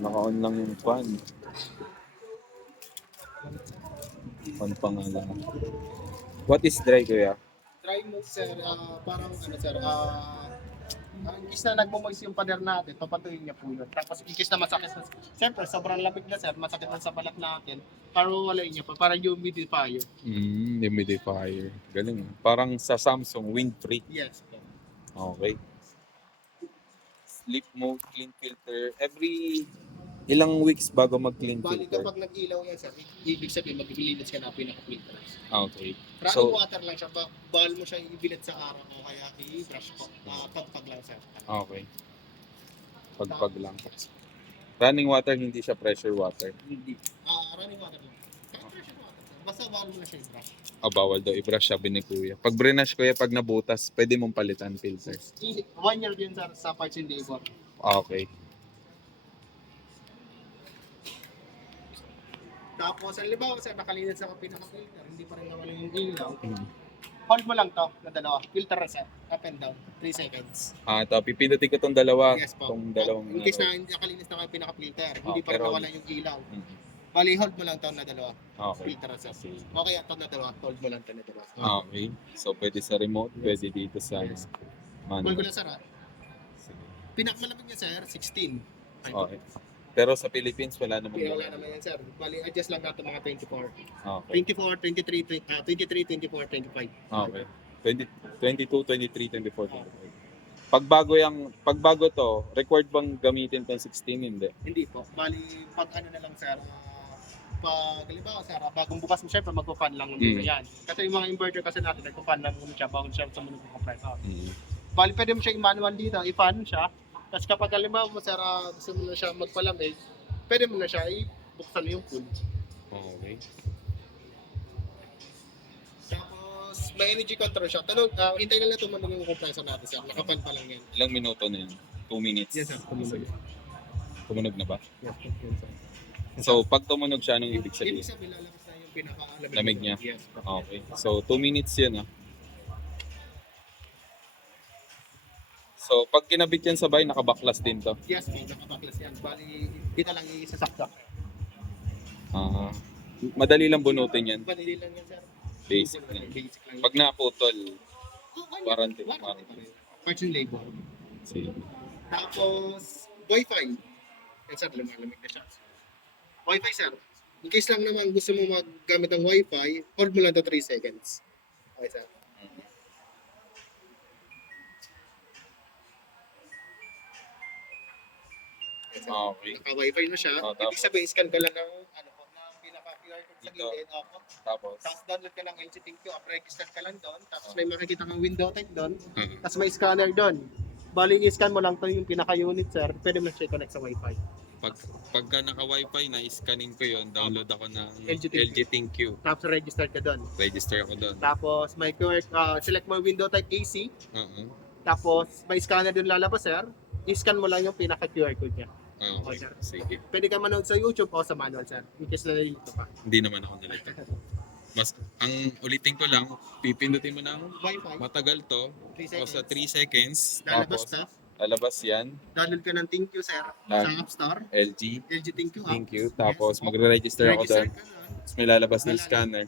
Naka-on lang yung fan. Fan pa nga lang. What is dry, kuya? Dry mode, sir, parang ano, sir, in case na nagmo-moist yung pader natin, papatuloy niya po yun. Tapos in case na masakit na, siyempre, sobrang lamig na, sir, masakit na sa balat natin, parang wala niya pa, parang humidifier. Humidifier. Galing. Parang sa Samsung, wind-free. Yes. Okay. Sleep mode, clean filter. Every ilang weeks bago mag-clean Bali, filter. kapag nag-ilaw yan, sir, ibig sabihin, mag-bilinis ka na pinaka-filter. Okay. Running water lang siya, bawal mo siya ibilit sa araw o kaya i-brush po. Pagpag lang, sir. Okay. Pagpag lang. Running water, hindi siya pressure water. Hindi. Running water lang. Kahit pressure water, sir. Basta bawal mo na siya i-brush. Bawal daw i-brush, sabi ni kuya. Pag brush kuya, pag nabutas, pwede mong palitan filter. 1 year din, sir, sa parts in labor. Okay. Tapos, halimbawa, sir, nakalinis sa pinaka-filter, hindi pa rin nawala yung ilaw. Hmm. Hold mo lang to na dalawa. Filter na, sir. Up and down. 3 seconds. Ito, pipindutin ko tong dalawa. Yes po. Tong dalawang. In case na hindi nakalinis na kayo pinaka-filter, hindi pa rin pero- nawala yung ilaw. Mhm. Bali, hold mo lang to na dalawa. Okay. Filter na, sir. Sige. Okay, ito na dalawa. Hold mo lang to na dalawa. Okay. So, pwede sa remote, pwede dito sa Yes. Hold ko manual. na, sir, ha? Sige. Pinakamalamig niya, sir, 16. Okay. Pero sa Philippines, wala naman. Okay, wala naman yan, sir. Bali, adjust lang natin mga 24. Okay. 24, 23, 24, 25. Okay. 22, 23, 24, 25. Pagbago to, record bang gamitin tong 16? Hindi. Hindi po. Bali, pag ano na lang, sir, pag halimbawa, sir, bagong bukas mo, syempre magpo-fan lang muna yan. Kasi yung mga inverter kasi natin, nagpo-fan lang muna siya bago siya sumunod ng compressor. Bali, pwede mo siya i-manual dito, i-fan siya. Tapos kapag halimbawa mo, sir, gusto mo na siya magpalamig, pwede mo na siya i-buksan yung pool. Okay. Tapos, may energy control siya. Hintay na lang tumunog yung compressor natin, sir. Nakapan pa lang yan. Ilang minuto na yan? 2 minutes? Yes, sir. Tumunog. Tumunog na ba? Yes, sir. So, pag tumunog siya, anong ibig Ibig sabihin? sabihin, lalabas na yung pinaka-lamig. Lamig niya? Yes. Okay. So, 2 minutes yun, So, pag kinabit yan sa bahay, nakabaklas din to. Yes, may nakabaklas yan. Bali, dito lang isasaksak. Madali lang bunutin yan. Madali lang yan, sir. Basic lang. Basic lang. Pag naputol, warranty. warranty. Parts and labor. sige. Tapos, Wi-Fi. Yan, sir, lumalamig na siya. Wi-Fi, sir. In case lang naman gusto mo maggamit ng Wi-Fi, hold mo lang to 3 seconds. Okay, sir. Yan, sir. Okay. Naka-Wi-Fi na siya. Oh, Ibig sabihin, scan ka lang ng pinaka-QR code sa Dito. gilid. Opo. Tapos, Tapos download ka ng LGTQ app, register ka lang doon. Tapos may makikita kang window type doon. Mhm. Tapos may scanner doon. Bali, i-scan mo lang to yung pinaka-unit, sir. Pwede mo siya connect sa Wi-Fi. pagka naka-wifi, na-scanning ko yun, download ako ng LG ThinQ. Tapos register ka doon. Register ako doon. Tapos may QR, select mo window type AC. Oo. Tapos may scanner doon lalabas, sir. I-scan mo lang yung pinaka-QR code niya. Okay. Sige. Pwede ka manood sa YouTube o sa manual, sir. In case na nalilito ka. Hindi naman ako nalito. Ang ulitin ko lang, pipindutin mo ng Wi-Fi, matagal to, 3 o sa seconds. 3 seconds, Lalabas tapos na. lalabas yan, Download ka ng ThinQ, sir. Ah. Sa App Store. LG, LG ThinQ app. ThinQ, tapos magre-register ako Register doon, ka na. tapos may lalabas ng scanner,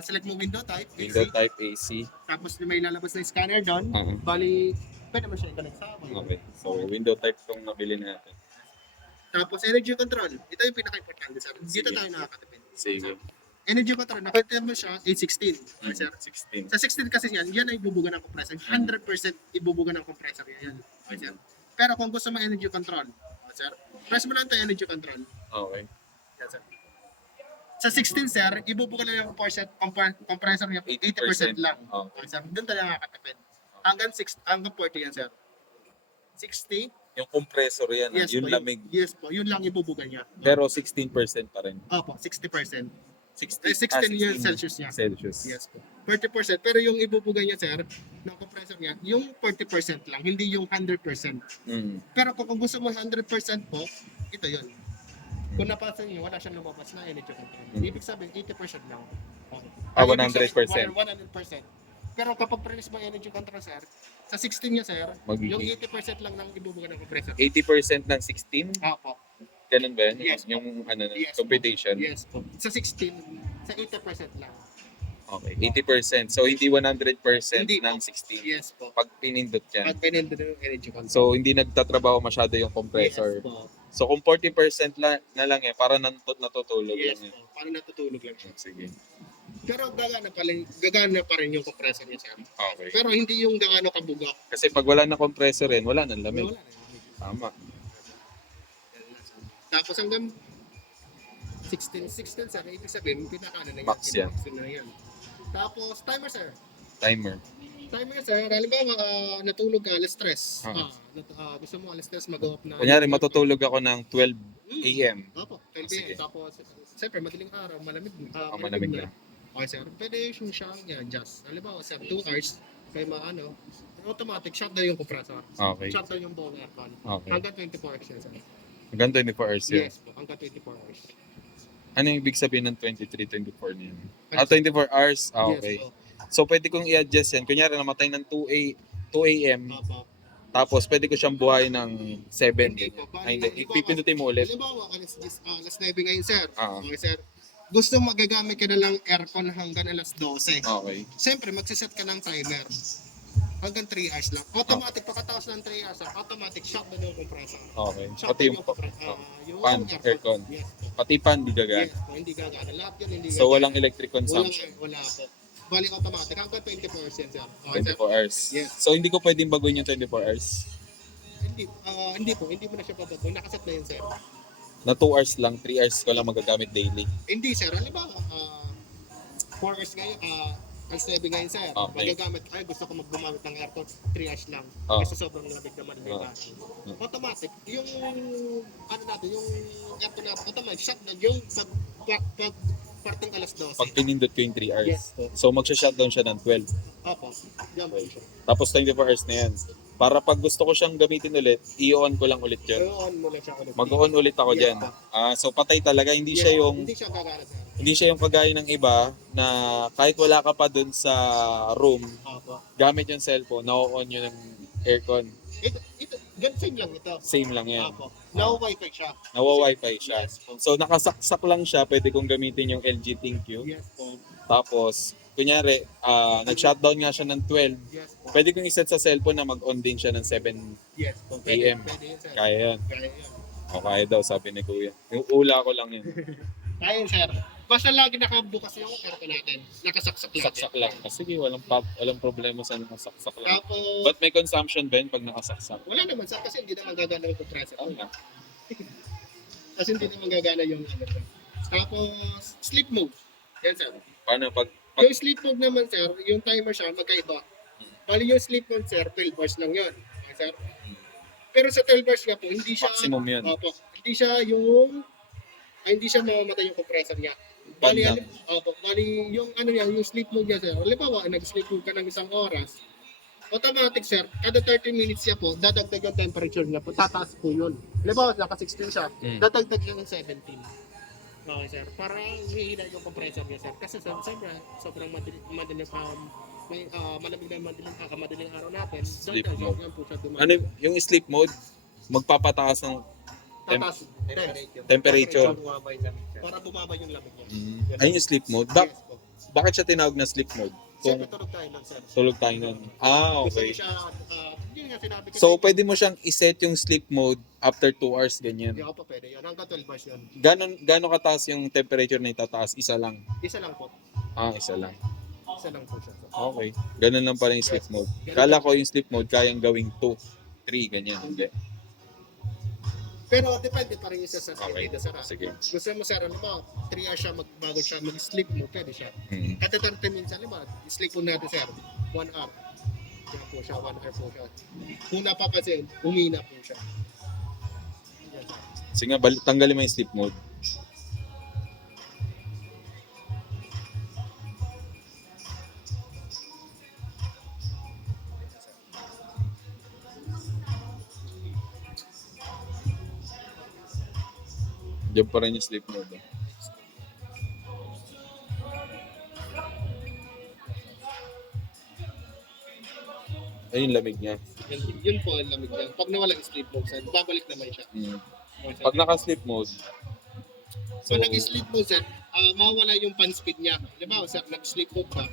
Select mo window type, window AC. type AC. Tapos may lalabas na scanner doon. Oo. Bali, pwede mo siya i-connect sa Wi-Fi. Okay, so window type tong nabili natin. Tapos energy control. Ito yung pinaka-importante sa atin. Dito Sige. tayo nakakatipid. Sige. Energy control, nakita mo siya, 816. Okay, sir? 16. Sa 16 kasi yan ay ibubuga ng compressor. 100% ibubuga ng compressor yan. Okay, sir? Pero kung gusto mo energy control, okay, sir, press mo lang ito energy control. Okay. Yan, sir. Sa 16, sir, ibubuga lang yung compressor niya 80% lang. Okay. Okay, sir? Doon tayo nakakatipid. Hanggang 40 yan, sir. 60, Yung compressor yan, yes yung po, lamig. Yes po, yun lang ibubuga niya. Pero 16% pa rin. Opo, 60%. 16, 16 years Celsius niya. Celsius. Yes po. 40%. Pero yung ibubuga niya, sir, ng compressor niya, yung 40% lang, hindi yung 100%. Mm. Pero kung gusto mo 100% po, ito yun. Kung napansin niyo, wala siyang lumabas na energy control. Ibig sabihin, 80% lang. Okay. Ah, Ay, ibig 100%. sabihin, 100%. Pero kapag premise mo energy control, sir, sa 16 niya, sir, Magiging- yung 80% lang ng ibubuga ng compressor. 80% ng 16? Opo. ganun ba yun? Yes. Yung Yes. computation? Yes po. Sa 16, sa 80% lang. Okay, 80%. So, hindi 100% Hindi ng po. 16 Yes po. pag pinindot yan. Pag pinindot yung energy control. So, hindi nagtatrabaho masyado yung yes compressor. po. So, kung 40% na lang para natutulog Yes lang po. Parang natutulog lang siya. Sige. Pero gagana pa rin yung compressor niya, sir. Okay. Pero hindi yung gaano kabuga. Kasi pag wala na compressor rin, wala nang lamig. Wala na. Tama. Tapos hanggang 16, sir, ibig sabihin, pinakaano na yan. Max yan. Max na yan. Tapos, timer, sir. Timer. Timer, sir. Halimbawa, natulog ka, alas stress. Ah. Gusto mo alas stress, mag-off na. Kunyari, matutulog ako ng 12 a.m. Opo, 12 Sige. a.m. Tapos, siyempre, madaling araw, malamig. Malamig na. Okay, sir. Pwede yung siya niya, adjust. Halimbawa, sir, 2 hours, kaya automatic, shutdown yung compressor. Okay. Shutdown yung buong aircon. Okay. Hanggang 24 hours yan, sir. Hanggang 24 hours yun. Yes po, hanggang 24 hours. Ano yung ibig sabihin ng 23, 24 na yun? 24 hours? Okay. Yes po. So, pwede kong i-adjust yan. Kunyari, namatay ng 2 a.m. Opo. Tapos, pwede ko siyang buhay ng 7. Hindi po. Ay, hindi. Ipipindutin mo ulit. Halimbawa, alas 9 ngayon, sir. Ah. Okay, sir. Gusto magagamit ka na lang aircon hanggang alas 12. Okay. Siyempre, magsiset ka ng timer. Hanggang 3 hours lang. Automatic, pagkatapos ng 3 hours, automatic shutdown yung compressor. Okay. Pati Shutdown yung yung fan, aircon. Yes po. Pati pan, di gagana. Yes po, hindi gagana. Lahat yun hindi So, gagana. walang electric consumption. Wala po. Bali automatic. Hanggang 24 hours yan, sir. Okay, sir? 24 hours. Yes. So, hindi ko pwedeng baguhin yung 24 hours. Hindi po. Hindi mo na siya pabago. Nakaset na yun, sir. Na 2 hours lang, 3 hours ko lang magagamit daily. Hindi, sir. Halimbawa, 4 hours ngayon, alas 9 ngayon, sir. Okay. Magagamit, gusto ko maggumamit ng aircon, 3 hours lang. Oh. Kasi sobrang lamig naman yung Oh. automatic, yung, yung aircon natin, automatic, shutdown, yung pag parteng alas 12. Pag pinindot ko yung 3 hours. Yes po. So, magsha-shutdown siya ng 12. Opo, yan po siya. Tapos 24 hours na yan. Para pag gusto ko siyang gamitin ulit, i-on ko lang ulit yun. On mo lang siya ulit. Mag-on ulit ako Yes dyan. po. So, patay talaga. Hindi siya yung Hindi siya gagana, sir. hindi siya yung kagaya ng iba na kahit wala ka pa dun sa room, Opo. gamit yung cellphone, na-on yun ng aircon. Ito, same lang ito. Same lang yan. Opo. No wifi siya. Nawa-wifi siya. Yes po. So, nakasaksak lang siya. Pwede kong gamitin yung LG ThinQ. Yes po. Tapos, kunyari, nag-shutdown nga siya ng 12. Yes po. Pwede kong iset sa cellphone na mag-on din siya ng 7 Yes po. AM. Pwede yun, sir. Kaya yan. Kaya yun. O, kaya daw, sabi ni Kuya. Yung ula ko lang yun. Kaya yun, sir. Basta lagi nakabukas yung aircon natin. Nakasaksak lagi. Saksak lang. Sige, walang problema sa nakasaksak lang. Tapos, But may consumption ba yun pag nakasaksak? wala naman, sir. Kasi hindi naman gagana yung compressor. Oo nga. Kasi hindi naman gagana yung Tapos, sleep mode. Yan, sir. Paano pag Yung sleep mode naman, sir, yung timer siya, magkaiba. Bali yung sleep mode, sir, 12 hours lang yun. Okay, sir? Pero sa 12 hours nga po, hindi siya... maximum yun? Opo. Hindi siya mamamatay yung compressor niya. Pan Bali, lang. bali yung yung sleep mode niya, sir. Halimbawa, nag-sleep mode ka ng isang oras, automatic, sir, kada 30 minutes niya po, dadagdag yung temperature niya po, tataas po yun. Halimbawa, naka 16 siya, dadagdag niya ng 17. Okay, sir. Para hihina yung compressor niya, sir. Kasi sobrang madaling malamig na madaling araw natin. Sleep Dahil mode. yan po siya ano yung sleep mode? Magpapataas ng Tataas temperature. para bumaba yung lamig niya. Ayun yung sleep mode. Yes po. Bakit siya tinawag na sleep mode? Siyempre, Kung tulog tayo nun, sir. tulog tayo nun. Gusto Okay. niya siya, yun nga sinabi ko. So, pwede mo siyang iset yung sleep mode after 2 hours, ganyan. Hindi ako pa pwede yun. Hanggang 12 hours yun. Ganon kataas yung temperature na itataas? Isa lang. Isa lang po. Isa lang. Isa lang po siya. Okay. Ganon lang pala yung sleep mode. Kala ko yung sleep mode kayang gawing 2, 3, ganyan. Hindi. Pero depende pa rin isa sa Okay. dito, sir. Sige. Gusto mo, sir, ano ba? 3 hours siya, bago siya mag-sleep mo, pwede siya. Kada 30 minutes, ano ba? Sleep mo natin, sir. 1 hour. Yan po siya, 1 hour po siya. Kung napapansin, umina po siya. Yan, sir. Sige nga, tanggalin mo yung sleep mode. Diyan pa rin yung sleep mode. Ayun, lamig niya. Yun po ang lamig niya. Pag nawala yung sleep mode, sir, babalik naman siya. Pag naka-sleep mode, So, nag-sleep mode, sir, mawala yung fan speed niya. Diba, sir, nag-sleep mode ka.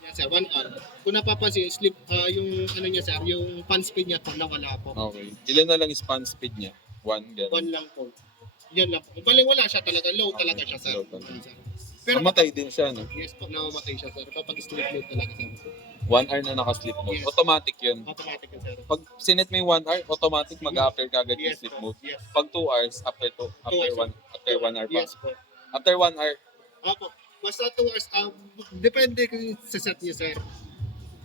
Yan, sir, 1 hour. Kung napapansin, sleep, yung ano niya, sir, yung fan speed niya, pag nawala po. okay. Ilan na lang is span speed niya? 1, gano'n. 1 lang po. Yan lang po. Bali, wala siya talaga. Low talaga siya, sir. Low talaga. Yan, sir. Pero, Namatay din siya, no? yes po, namamatay siya, sir. Kapag sleep mode talaga, sir. 1 hour na naka-sleep mode. Yes. Automatic yun. Automatic yun, sir. Pag sinet mo yung 1 hour, automatic mag-a-appear kagad yung Yes sleep po. mode. Yes. Pag 2 hours, after 1 hour pa. Yes po. After 1 hour, Opo. Basta 2 hours, depende kung sa-set niyo, sir.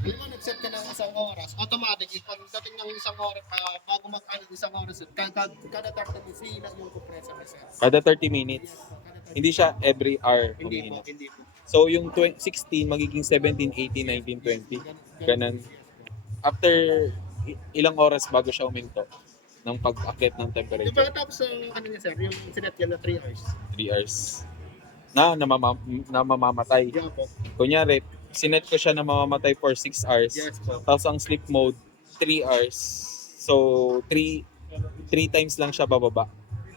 Alam mo, nag-set ka ng 1 oras, automatic, pagdating ng 1 oras, bago mag-alit 1 oras, kada 30 minutes, hihina yung compressor niya, sir. kada 30 minutes. Yes po, kada 30 Hindi siya every hour Hindi po, humihina. hindi po. So yung 16 magiging 17, 18, 19, 20. Ganun. Yes po. After ilang oras bago siya uminto ng pag-akit ng Yung temperature? pagkatapos ng ano niya, sir, yung sinet niya na 3 hours. 3 hours. Na mamamatay. Yeah po. Kunyari, sinet ko siya na mamamatay for 6 hours. Yes po. Tapos ang sleep mode, 3 hours. So, 3 times lang siya bababa.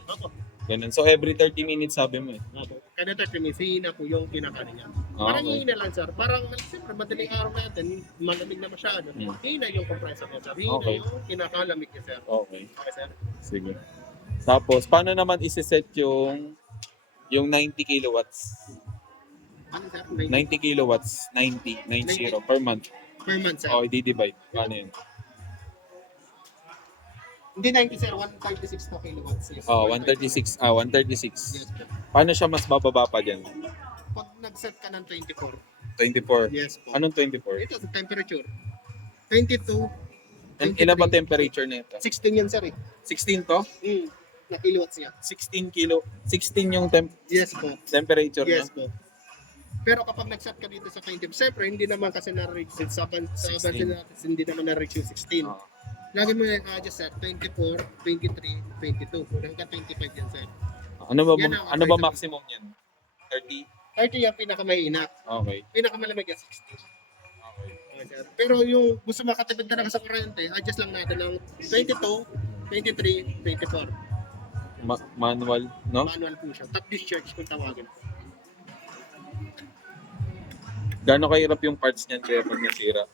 Opo. Ganun. So, every 30 minutes sabi mo eh. Opo. Kada 30 minutes, hihina po yung kinakain niya. Ah, Parang okay. hihina lang, sir. Parang, siyempre, madaling araw natin, malamig na masyado. Hihina yung compressor niya, sir. Hihina Okay. yung kinakalamig niya, sir. Okay. Okay, sir. Sige. Tapos, paano naman isi-set yung 90 kilowatts? Ano, sir? 90 kilowatts, 90 per month. Per month, sir. O, i-divide. Paano yun? Hindi 90, sir. 136 na kilowatts. Yes. Oh, 136. 136. Yes, sir. Paano siya mas bababa pa dyan? Pag nag-set ka ng 24. 24. Yes po. Anong 24? Ito, sa temperature. 22. And ilan ba temperature na ito? 16 yan, sir, eh. 16 to? Na kilowatts niya. 16 kilo. 16 yung Yes po. temperature Yes niya? po. Pero kapag nag-set ka dito sa 20, siyempre, hindi naman kasi na-reach sa bansa 16. natin, hindi naman na-reach yung 16. Ah. Lagi mo i-adjust, sir. 24, 23, 22. Hanggang 25 yan, sir. Ano ba Yan ang ano ba advisable. maximum niyan? 30? 30 yung pinakamahina. Okay. Pinakamalamig yan, 16. Okay. Okay, sir. Pero yung gusto makatipid talaga sa kuryente, adjust lang natin ng 22, 23, 24. Manual, no? Manual po siya. Top discharge kung tawagin. Gaano kahirap yung parts niyan kaya pag nasira?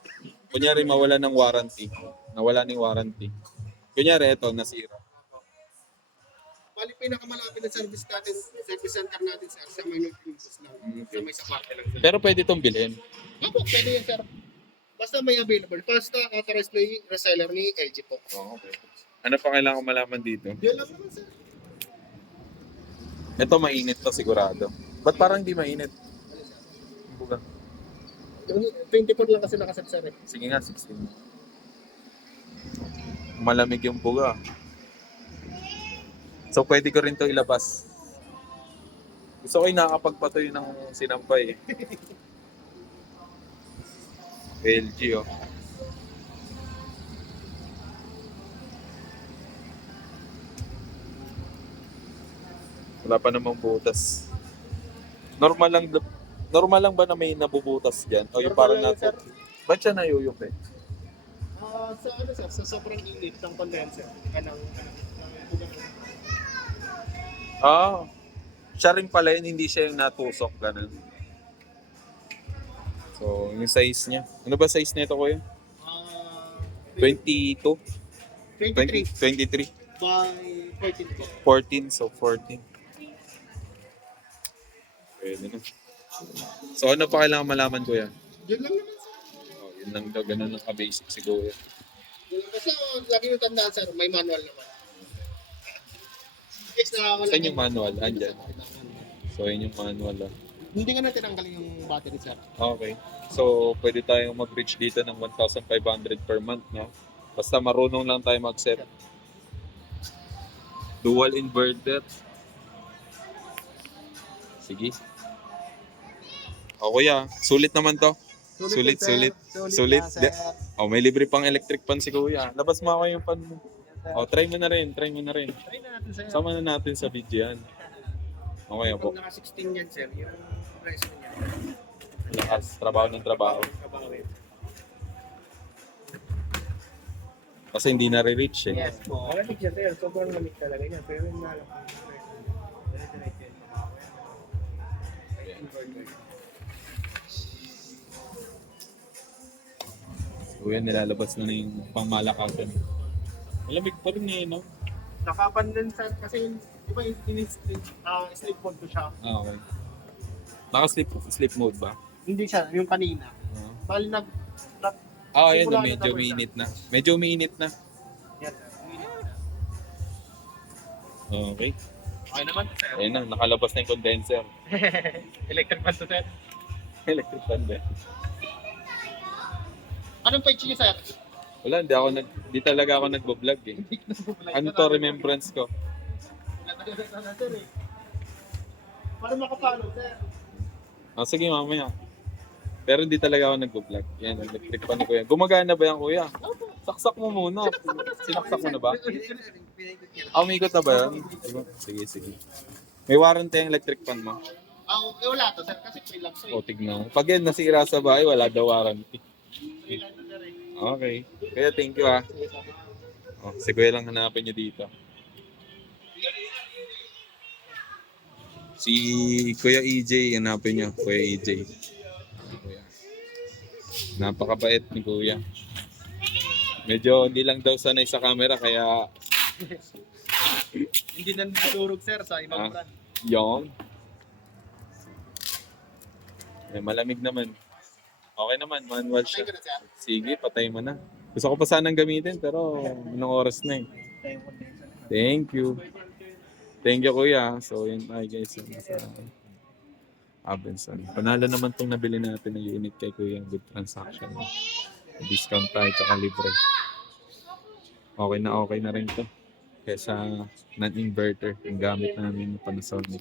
Kunyari mawala ng warranty. Nawala ng warranty. Kunyari ito, nasira. Bali, pinakamalapit na service natin, service center natin, sir, sa may Nagpintos lang. Okay. Sa may Zapata lang, sir. Pero pwede itong bilhin. Opo, pwede yan, sir. Basta may available. Basta authorized na yung reseller ni LG po. Oh, okay. Ano pa kailangan ko malaman dito? Yan lang naman, sir. Ito mainit to sigurado. Ba't parang di mainit? Buga. Yung 24 lang kasi nakaset, sir. Eh. Sige nga, 16. Malamig yung buga. So pwede ko rin to ilabas. Gusto ko yung nakakapagpatoy ng sinampay eh. LG oh. Wala pa namang butas. Normal lang ba na may nabubutas diyan? O yung Normal parang lang, sir. Ba't siya nayuyup eh? Sa ano, sir, sa sobrang init ng condenser. Siya rin pala yun, hindi siya yung natusok, ganun. So, yung size niya. Ano ba size nito ko yun? 22? 23 23? by 14 po. 14, so 14. Pwede na. So, ano pa kailangan malaman ko yan? Yun lang naman, sir. Oh, yun lang daw, ganun ang ka-basic siguro. Yun lang. Basta lagi yung tandaan, sir, may manual naman. Yes, na wala Saan yung kang- manual? Andyan. So, yun yung manual ah. Hindi ka na tinanggalin yung battery, sir. Okay. So, pwede tayong mag-reach dito ng 1,500 per month, no? Basta marunong lang tayo mag-set. Dual inverter. Sige. O kuya, sulit naman to. Sulit. Sulit. Oh, may libre pang electric pan si kuya. Labas mo ako yung pan mo. Oh, try mo na rin. Try na natin, sir. Sama na natin sa video yan. Okay po. Pag naka-16 yan, sir, yung price niya. Lakas. Trabaho ng trabaho. Trabaho yun. Kasi hindi na-reach eh. Yes po. Malamig siya, sir. Sobrang lamig talaga niya. Pero yung malam ko, dire-diretso yun. So yan, nilalabas na yung pangmalakasan. Malamig pa rin eh, no? Nakapandensan kasi iba yung sleep mode ko siya. Ah, okay. Naka-sleep mode ba? Hindi siya, yung kanina. Oo. Bali Ah, Simula ayun, medyo na umiinit na. Medyo umiinit na. Yes, sir. Okay. Okay naman, sir. Ayun na, nakalabas na yung condenser. Electric fan to, sir. Electric fan din. Anong page niyo, sir? Wala, di talaga ako nagbo-vlog eh. Ano to, remembrance ko? Sir, eh. Para makapalo, sir. Ah, sige, mamaya. Pero hindi talaga ako nagbo-vlog. Yan, electric fan ko yan. Gumagana ba yan, kuya? Saksak mo muna. Sinaksak mo na ba? Ah, umikot na ba yan? Sige, sige. May warranty ang electric fan mo. Wala to, sir. Kasi free lang to, O, tignan mo. Pag yan nasira sa bahay, wala daw warranty. Free lang to, sir, eh. Okay. Kaya thank you ah. Oh, si kuya lang hanapin nyo dito. Si Kuya EJ, hanapin nyo. Kuya EJ. Kuya. Napakabait ni Kuya. Medyo hindi lang daw sanay sa camera kaya Hindi na nadurog, sir, sa ibang Ah. brand. yung malamig naman. Okay naman, manual Patay siya. ko na, sir. Sige, patay mo na. Gusto ko pa sanang gamitin pero anong oras na eh. Thank you. Thank you, Kuya. So, yun tayo guys. Sa Abenson. Panalo naman itong nabili natin ng unit kay Kuya with transaction. Discount tayo tsaka libre. Okay na rin to. Kesa non-inverter yung gamit namin ng Panasonic.